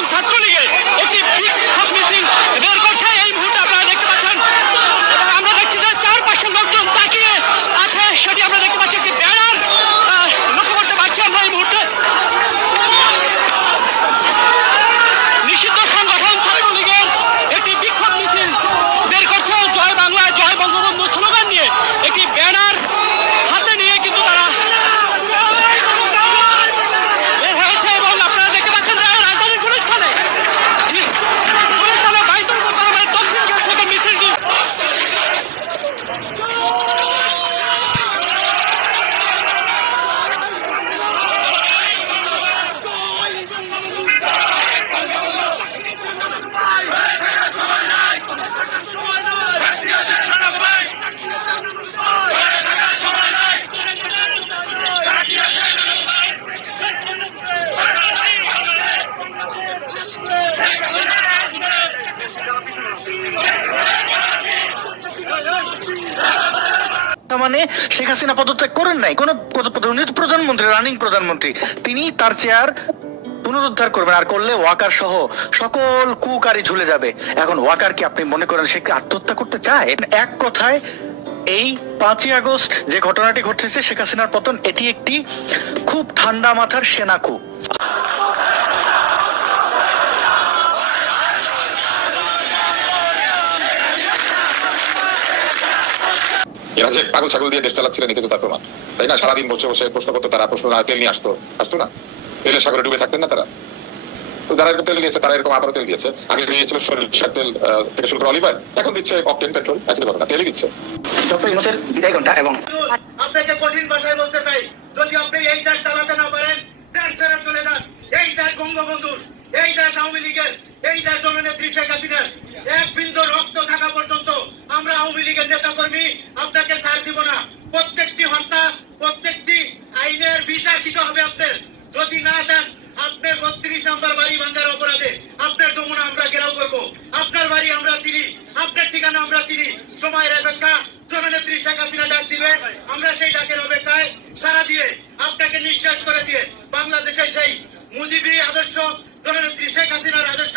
সংগঠন ছাত্রলীগের একটি বিক্ষোভ মিছিল বের করছে এই মুহূর্তে আপনারা দেখতে পাচ্ছেন। এবং আমরা দেখছি যে চারপাশে লোকজন তাকিয়ে আছে, সেটি আমরা দেখতে পাচ্ছি। একটি ব্যানার লক্ষ্য করতে পারছি আমরা এই মুহূর্তে। নিষিদ্ধ সংগঠন ছাত্রলীগের একটি বিক্ষোভ মিছিল বের করছে জয় বাংলা জয় বঙ্গবন্ধু স্লোগান নিয়ে। একটি ব্যানার হাতে নিয়ে কিন্তু তারা বের হয়েছে এবং আপনারা দেখতে পাচ্ছেন যে রাজধানীর গুলিস্তানে বাইতুল মোকাররমের দক্ষিণ গেট থেকে মিছিলটি মানে শেখ হাসিনা পদত্যাগ করেন নাই, কোন প্রধানমন্ত্রী, রানিং প্রধানমন্ত্রী, তিনি তার চেয়ার পুনরুদ্ধার করবেন। আর করলে ওয়াকার সহ সকল কুকারি ঝুলে যাবে। এখন ওয়াকার কি আপনি মনে করেন সে কি আত্মহত্যা করতে চায়? এক কথায় এই 5ই আগস্ট যে ঘটনাটি ঘটেছে, শেখ হাসিনার পতন, এটি একটি খুব ঠান্ডা মাথার সেনা coup। এরা যে পাগল ছাগল দিয়ে দেশ চালাচ্ছিলেন এতে তো তার প্রমাণ, তাই না? সারাদিন বসে বসে প্রশ্ন করতো তারা, প্রশ্ন তেল নিয়ে আসতো না? তেলের সাগরে ডুবে থাকতেন না তারা? তো যারা এরকম তেল দিয়েছে তারা এরকম আবারও তেল দিয়েছে। আগে দিয়েছিল সরিষার তেল থেকে শুরু করে অলিভ অয়েল, এখন দিচ্ছে অকটেন পেট্রোল, একই ঘটনা, তেলই দিচ্ছে। বিদায় ঘন্টা। এবং আপনাকে কঠিন ভাষায় বলতে চাই, যদি আপনি এই দেশ চালাতে না পারেন, দেশ ছেড়ে চলে যান। এই দেশ বঙ্গবন্ধুর, এই দেশ আওয়ামী লীগের, এই দেশ জননেত্রী শেখ হাসিনার। এক বিন্দু রক্ত থাকা পর্যন্ত আমরা আওয়ামী লীগের নেতা কর্মী আপনাকে ছাড় দিব না। প্রত্যেকটি হত্যা, প্রত্যেকটি আইনের বিচার দিতে হবে আপনার। যদি না দেন, আপনার 32 নম্বর বাড়ি ভাঙার অপরাধে আপনার যমুনা আমরা ঘেরাও করবো। আপনার বাড়ি আমরা চিনি, আপনার ঠিকানা আমরা চিনি। সময়ের অপেক্ষা, জননেত্রী শেখ হাসিনা ডাক দিবে, আমরা সেই ডাকের অপেক্ষায় সারা দিয়ে আপনাকে নিঃশ্বাস করে দিয়ে বাংলাদেশের সেই মুজিবী আদর্শ, জননেত্রী শেখ হাসিনার আদর্শ